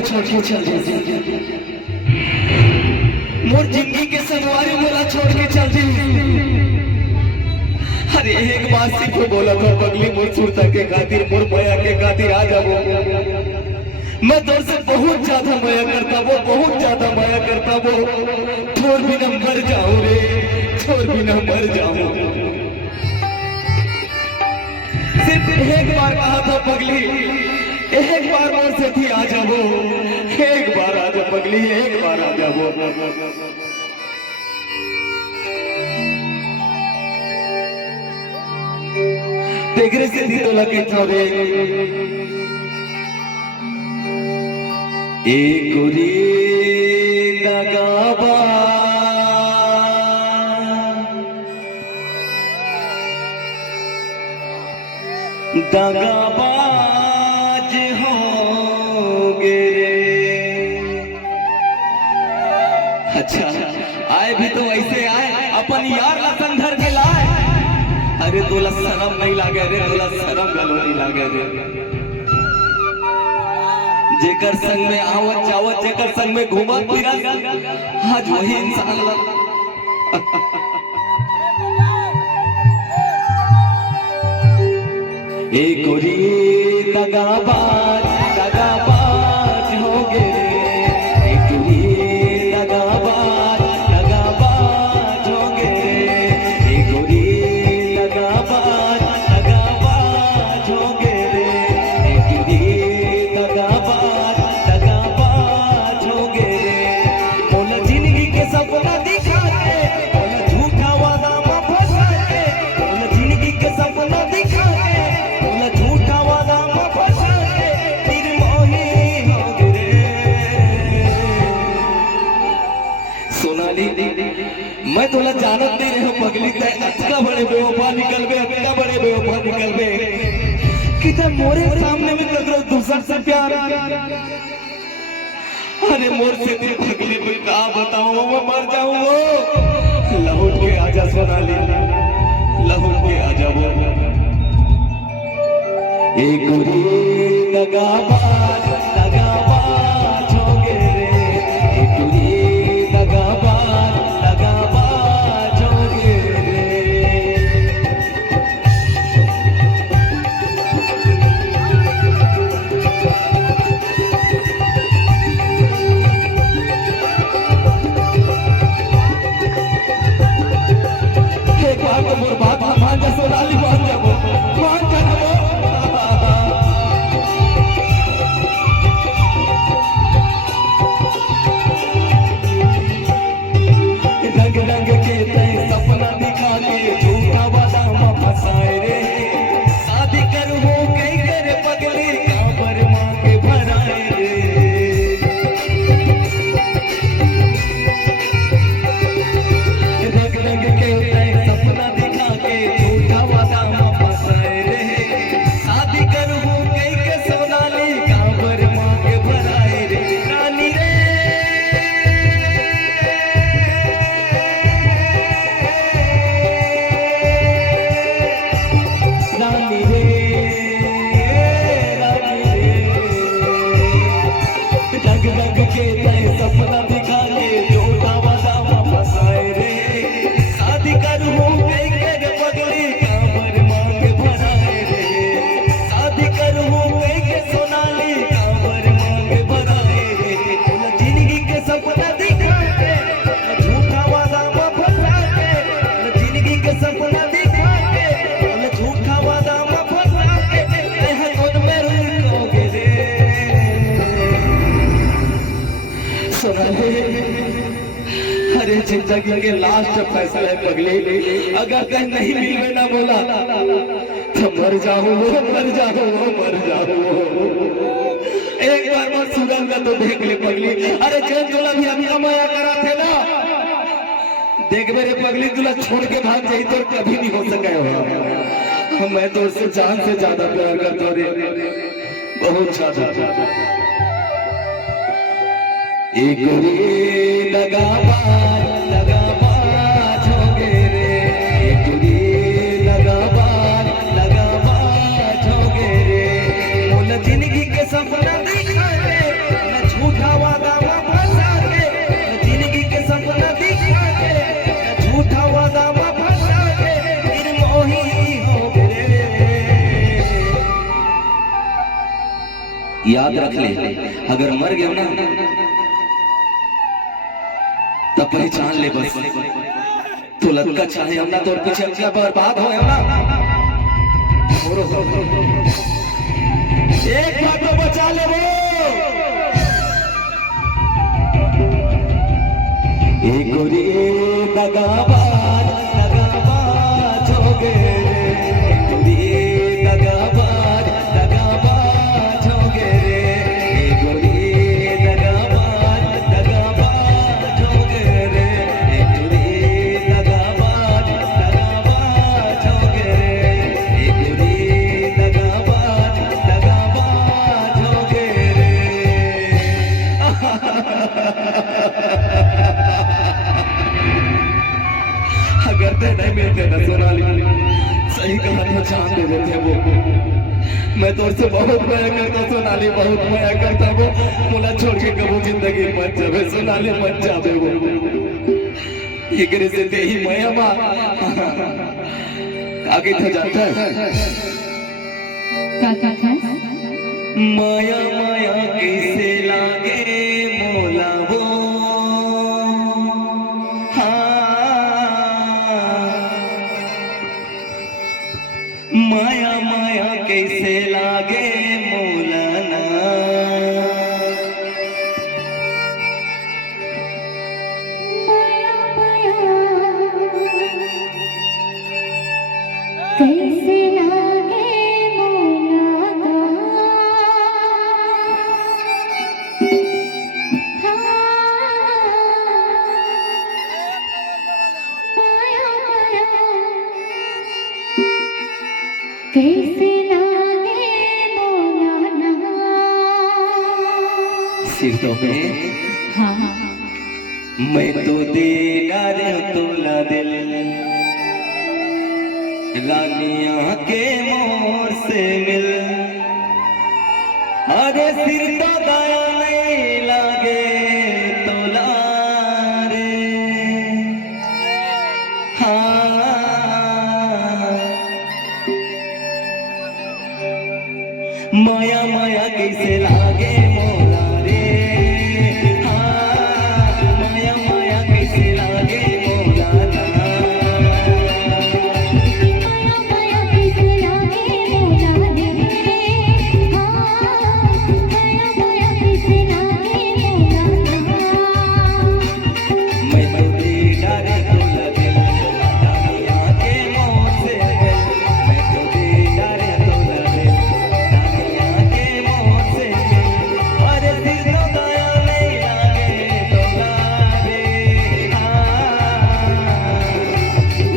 मोला छोड़ के चल दी, मोर जिंदगी के संगवारी मोला छोड़ के चल दी। अरे एक बात सिर्फ बोला था पगली, मोर सुरता के खातिर, मोर माया के खातिर आ जाओ। मैं तो से बहुत ज्यादा माया करता वो, बहुत ज्यादा माया करता वो। छोड़ बिना मर जाऊं रे, छोड़ बिना मर जाऊं। सिर्फ एक बार कहा था पगली, एक बार मोर से थी आ जाओ, एक बार आ जा पगली, एक बार आ जाओ। तेगरे से दी तो लगे छोरे एक गोरी दगाबा दगाबाज होंगे रे। अच्छा आए भी तो ऐसे आए, अपन यार ला संधर के लाए। अरे तोला शरम नहीं लागे रे, तोला शरम गलो नहीं लागे रे। जेकर संग में आवत जावत, जेकर संग में घूमत फिरत, आज वही इंसान ला। एक गोरी दगाबाज दगाबाज होगे रे, एक गोरी दगाबाज दगाबाज होगे रे, एक गोरी दगाबाज दगाबाज होगे रे, एक गोरी दगाबाज दगाबाज होगे रे। मोला जिंदगी के सपना दिखा के, मोला झूठा वादा में फंसा के, मोला जिंदगी के सपना दिखा के, मैं तोला जानत नहीं रहे पगली, तय अटका बड़े बेवफा निकल बे, अटका बड़े बेवफा निकल बे। कि तय मोरे सामने में ककरो दूसर से प्यार। अरे मोर से दिल पगली में का बताऊं, मैं मर जाऊं। लौट के आजा सोनाली, लौट के आजा वो। एक गोरी दगाबाज दगाबाज होगे रे, एक गोरी दगाबाज दगाबाज होगे रे। एक बार तो मोर बात मान जा सोनाली, मान जा वो, मान जा वो। रंग रंग के तय सपना दिखा के, झूठा वादा में फंसाए रे। शादी कर हो गई करे पगली, कांवर मांगे भराए रे। रंग रंग के तय सपना दिखा के, झूठा वादा में फंसाए रे। शादी कर हो गई के सोनाली, कांवर मांगे भराए रे। रानी रे रानी रे रानी रे, रंग रंग के तय सपना दिखा के, झूठा वादा में फंसाए रे। शादी कर हो गई के पगली, कांवर मांगे भराए रे। शादी कर हो गई के सोनाली, कांवर मांगे भराए रे। बोला जिंदगी के सपना दिखा के, झूठा वादा में फंसा के, जिंदगी के सपना दिखा के, झूठा वादा में फंसा के, है खुद में रुकोगे रे। सोनाली अरे जिंदगी के लास्ट फैसला है पगली, अगर कहीं नहीं मिलवे ना बोला तो मर जाओ, मर जाओ, मर जाओ। एक बार मत सुगम का तो देख ले पगली। अरे जैन जोला भी अपना माया करा थे ना, देख मेरे पगली, तुला छोड़ के भाग जाई तो कभी नहीं हो सके हो। मैं तो उससे जान से ज्यादा प्यार करता हूँ रे, बहुत ज्यादा। एक गोरी दगाबाज दगाबाज होगे रे, एक गोरी दगाबाज दगाबाज होगे रे। मोला जिंदगी के सपना दिखा रे, याद रख ले, अगर मर गए ना तब पहचान ले बस। तो लड़का चाहे हम ना तोर पीछे क्या बर्बाद हो ना, एक बात तो बचा ले वो। एक गोरी दगाबाज दगाबाज हो गए, एक गोरी दगाबाज दगाबाज हो गए, एक गोरी दगाबाज दगाबाज हो गए, एक गोरी दगाबाज दगाबाज हो गए, एक गोरी दगाबाज दगाबाज हो गए। अगर ते नहीं मिलते ना सोनाली, सही कहा तो चांद दे देते वो। मैं तो उससे बहुत माया करता सोनाली, बहुत माया करता वो। मुला छोड़ के कबू जिंदगी मत जावे सोनाली, मत जावे वो। इकरे से ते ही माया माँ आगे तो जाता है। माया माया कैसे लागे मोला वो, माया माया कैसे लागे मौलाना, कैसे लागे मौलाना, कैसे लागे मौलाना। सिर तो में हाँ मैं तो देगा रे तोला दिल, रानिया के मोर से मिल। अरे सिर तो दया नहीं लागे तोला रे, हाँ माया माया कैसे लागे मोला रे, हाँ माया माया कैसे लागे मोला ना, माया माया कैसे लागे मौलाना, माया माया कैसे लागे मौलाना। मैं तो देगा रे तोला दिल, रानिया के मोर से मिल। मैं तो देगा रे तोला दिल, रानिया के मोर से मिल। अरे दिल तो दया नहीं लागे तोला रे, हाँ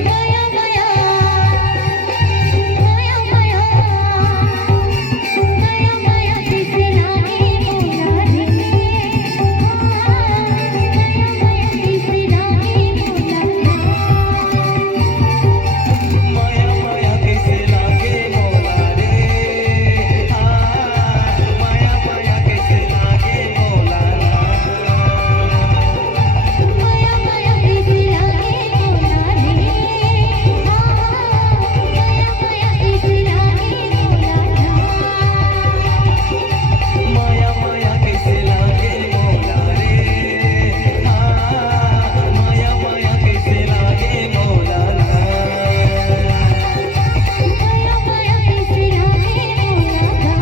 माया माया माया माया माया माया कैसे लागे मौलाना, माया माया कैसे लागे मौलाना। माया माया कैसे लागे मौला रे, हाँ माया माया कैसे लागे मौला ना, माया माया कैसे लागे मौलाना, माया माया कैसे लागे मौलाना। माया माया कैसे लागे मौला रे, हाँ माया माया कैसे लागे मौला ना, माया माया कैसे लागे मौलाना,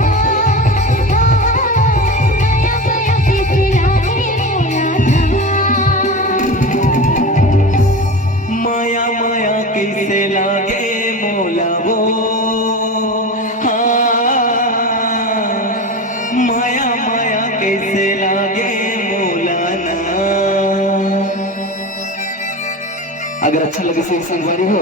माया माया कैसे लागे मौलाना। माया माया कैसे लागे मौला वो, हाँ माया माया कैसे लागे मौला ना। अगर अच्छा लगे सही संगवारी हो